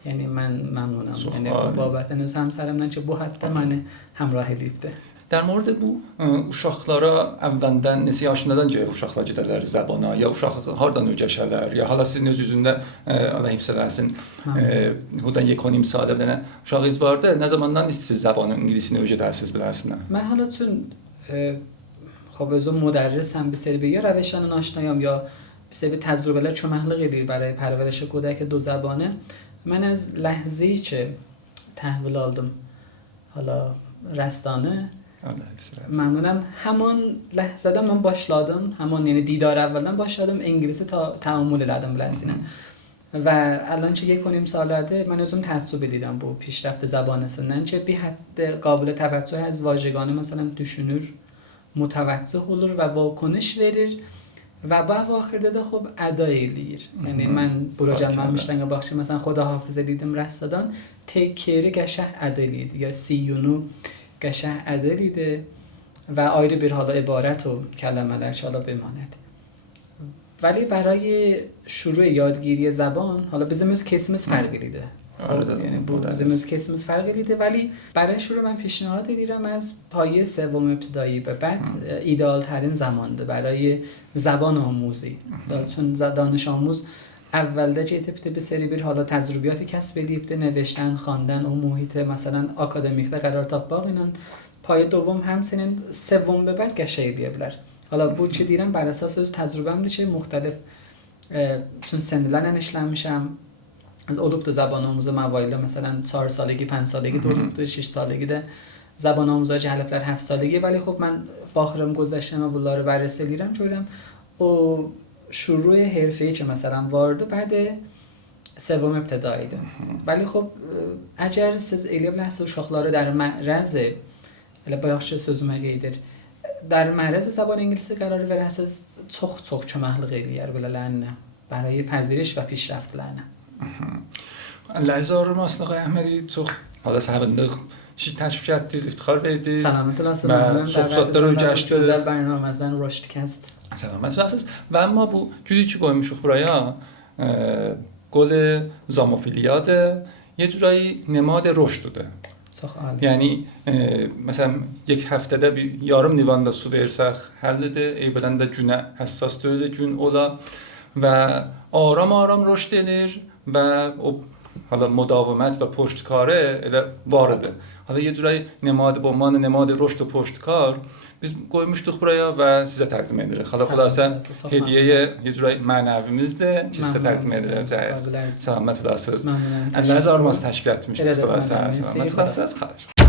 Yəni mən məmnunam. Yəni bu babətən öz həmsərimdən ki bu hətta məni həmrah edibdi. در مورد bu uşaqlara əvvəldən neçə yaşındadan ki uşaqlar gedərlər zəbana ya uşaqlar hardan öyrəşərlər ya hala sizin öz üzündə Allah hifz eləsin. Hudan 1.5 saatə bilənə uşağınız vardı. Nə zamandan istəyirsiniz zəbanın ingilisini öyrədərsiniz bilərsiniz? Mən hala çün خب özüm müdərrisəm bir seri bir روشان آشنایam یا bir seri təcrübələr köməklik edir برای پرورش کودک دو زبانه. من از لحظه‌ای که تحویل aldım حالا رستانه. Allah hepsi razı. ممنونم. همون لحظه من başladım. همون یعنی دیدار اولم başladım انگلیسی تا تعامل لدم بلسینم. و الان چه 1.5 ساله من özüm تعصب دیدم bu پیشرفت زبان سنن چه bir حد قابل توجه از واژگان مثلا düşünür متوجه olur ve vakonuş verir و با واخرده de خب ادا eləyir. Yəni mən bura gəlməmişdən qabaq məsələn Xudahafizə dedim rəssadan take care qəşəng ادا eləyirdi ya see you-nu qəşəng ادا eləyirdi و ayrı bir حالا عبارت و کلمه‌lər حالا بماند. ولی برای شروع یادگیری زبان حالا bizimiz kesimiz farklıdır. یعنی bu bizimiz kesimiz farklıdır ولی برای شروع من پیشنهاد دیدم از پایه سوم ابتدایی به بعد ایدئال ترین زمانده برای زبان آموزی. چون دانش آموز اولده جهت به سری bir حالا تجربیاتی کسب eləyibdi نوشتن خواندن اون محیط مثلا آکادمیک و قرار تاپاق اینان پایه دوم همچنین سوم به بعد qəşəng eləyə bilər. حالا bu چی دیرم بر اساس از تجربه‌م چه مختلف چون سنلن işlənmişəm از olub da زبان آموز موایل مثلا 4 سالگی 5 سالگی olub da 6 سالگی də زبان آموزا cəlblər 7 سالگی ولی خب من فاخرم گذشتم bunları رو بررسی edirəm görürəm o شروع حرفه‌ای که مثلا وارد بعد سوم ابتداییده ولی خب اگر siz elə bilərsiniz uşaqları در معرض elə bayaqca sözümə qeyd edir در معرض زبان انگلیسی قرار verəsiz çox köməklik eləyər belələrinə برای پذیرش و پیشرفتlərinə. Ləhzə Aslı Əhmədi çox hala səbəbindıq təşvik etdiniz, iftixar verdiniz. Selamet olasın. Məmnunum. Çox saatlar öyrəşdiniz. Gözəl bərnamədən Roştkast. Selamet olasınız. Və amma bu gülü ki qoymuşuq buraya قول زاموفیلیاده یه جورایی نماد رشده. یعنی مثلا یک هفته bir yarım nivanda su versək həllidir. Eybilən də günə həssas deyil, gün ola və aram rüşd edir və o hala mudavamət və پشتکاره elə vardır. Hala یه جورایی نماد با عنوان نماد رشد و پشتکار biz qoymuşduq buraya və sizə təqdim edirik. Xala xülasən hədiyyə یه جورایی mənəvimizdir ki sizə təqdim ediləcək. Səlamət olasınız. Əlləriniz armaz təşkil etmişsiniz xülasən. Səlamət olasınız.